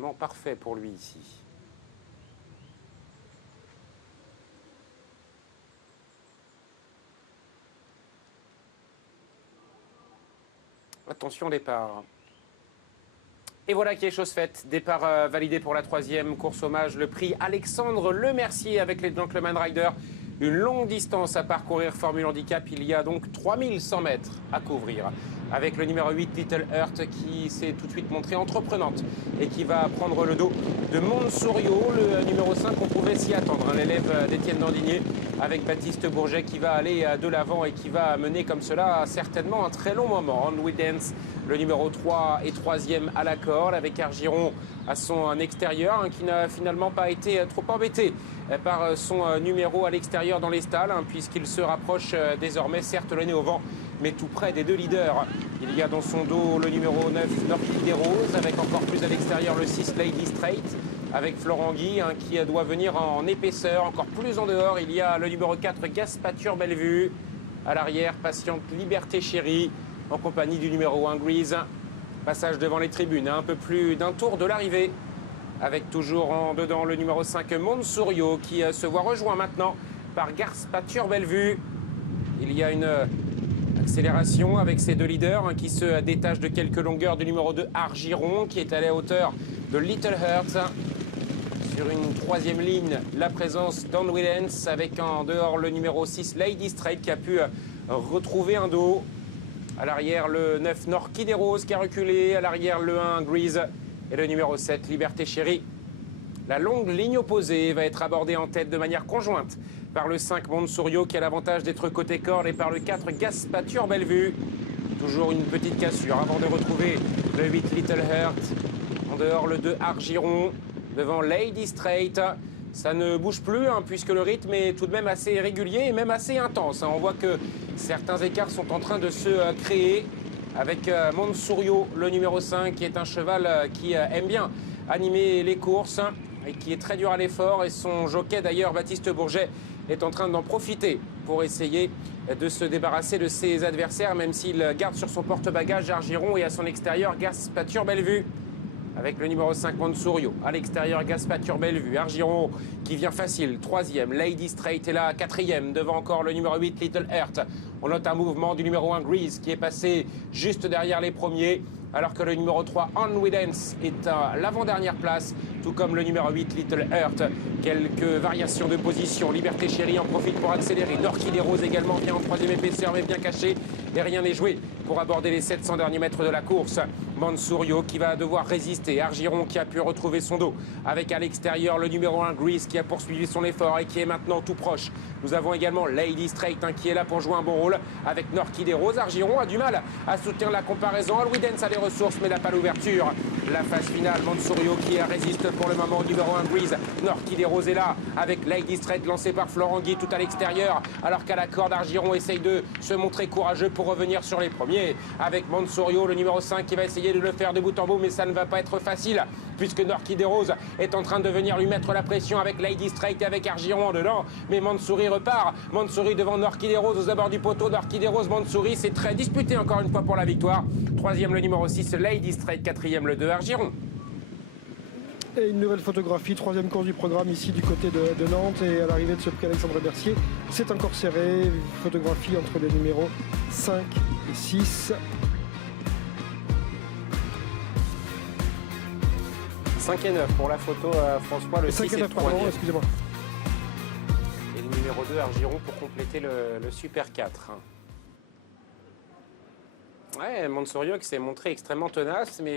vraiment parfait pour lui ici. Attention au départ. Et voilà qui est chose faite. Départ validé pour la troisième course hommage. Le prix Alexandre Lemercier avec les Gentleman Riders. Une longue distance à parcourir Formule Handicap. Il y a donc 3100 mètres à couvrir. Avec le numéro 8, Little Heart, qui s'est tout de suite montrée entreprenante et qui va prendre le dos de Montsourio. Le numéro 5, on pouvait s'y attendre. L'élève d'Étienne Dandinier avec Baptiste Bourget qui va aller de l'avant et qui va mener comme cela certainement un très long moment. On We Dance, le numéro 3 et 3e à la corde avec Argiron à son extérieur, qui n'a finalement pas été trop embêté par son numéro à l'extérieur dans les stalles, puisqu'il se rapproche désormais, certes le nez au vent, mais tout près des deux leaders. Il y a dans son dos le numéro 9, Norky des Roses, avec encore plus à l'extérieur le 6, Lady Straight, avec Florent Guy qui doit venir en épaisseur. Encore plus en dehors, il y a le numéro 4, Gaspature Bellevue. À l'arrière, Patiente Liberté Chérie, en compagnie du numéro 1, Grease. Passage devant les tribunes, un peu plus d'un tour de l'arrivée, avec toujours en dedans le numéro 5, Montsourio, qui se voit rejoint maintenant par Gaspature Bellevue. Il y a une accélération avec ces deux leaders qui se détachent de quelques longueurs du numéro 2, Argiron, qui est à la hauteur de Little Heart. Sur une troisième ligne, la présence d'On Willens, avec en dehors le numéro 6, Lady Straight, qui a pu retrouver un dos. À l'arrière, le 9, Norky des Roses, qui a reculé. À l'arrière, le 1, Grease. Et le numéro 7, Liberté Chérie. La longue ligne opposée va être abordée en tête de manière conjointe par le 5, Montsourio, qui a l'avantage d'être côté corde, et par le 4, Gaspature Bellevue. Toujours une petite cassure avant de retrouver le 8, Little Heart. En dehors, le 2, Argiron. Devant Lady Straight. Ça ne bouge plus, puisque le rythme est tout de même assez régulier et même assez intense. On voit que certains écarts sont en train de se créer avec Montsourio, le numéro 5, qui est un cheval qui aime bien animer les courses et qui est très dur à l'effort. Et son jockey, d'ailleurs, Baptiste Bourget, est en train d'en profiter pour essayer de se débarrasser de ses adversaires, même s'il garde sur son porte-bagages Argiron et à son extérieur Gaspature Bellevue. Avec le numéro 5, Montsourio. À l'extérieur, Gaspature Bellevue. Argiron qui vient facile. 3e. Lady Straight est là. 4e. Devant encore le numéro 8, Little Heart. On note un mouvement du numéro 1, Grease, qui est passé juste derrière les premiers. Alors que le numéro 3, On We Dance, est à l'avant-dernière place. Tout comme le numéro 8, Little Heart. Quelques variations de position. Liberté Chérie en profite pour accélérer. Norky des Roses également vient en 3e épaisseur, mais bien caché. Et rien n'est joué pour aborder les 700 derniers mètres de la course. Montsourio qui va devoir résister. Argiron qui a pu retrouver son dos. Avec à l'extérieur le numéro 1, Grease, qui a poursuivi son effort et qui est maintenant tout proche. Nous avons également Lady Straight qui est là pour jouer un bon rôle. Avec Norky des Roses. Argiron a du mal à soutenir la comparaison. On We Dance a des ressources mais n'a pas l'ouverture. La phase finale, Montsourio qui résiste pour le moment au numéro 1, Grease. Norky des Roses est là avec Lady Straight lancé par Florent Guy tout à l'extérieur. Alors qu'à la corde, Argiron essaye de se montrer courageux pour revenir sur les premiers. Avec Montsourio, le numéro 5, qui va essayer de le faire de bout en bout, mais ça ne va pas être facile puisque Norky des Roses est en train de venir lui mettre la pression avec Lady Straight et avec Argiron en dedans. Mais Montsourio repart. Montsourio devant Norky des Roses aux abords du poteau. Norky des Roses, Montsourio, c'est très disputé encore une fois pour la victoire. 3e le numéro 6, Lady Straight. 4e le 2, Argiron. Et une nouvelle photographie, 3e course du programme ici du côté de Nantes, et à l'arrivée de ce prix Alexandre Lemercier, c'est encore serré. Photographie entre les numéros 5 et 6. 5 et 9 pour la photo, François, le 6 et 9, pardon, excusez-moi. Et le numéro 2, Argiron, pour compléter le Super 4. Ouais, Montsourio qui s'est montré extrêmement tenace, mais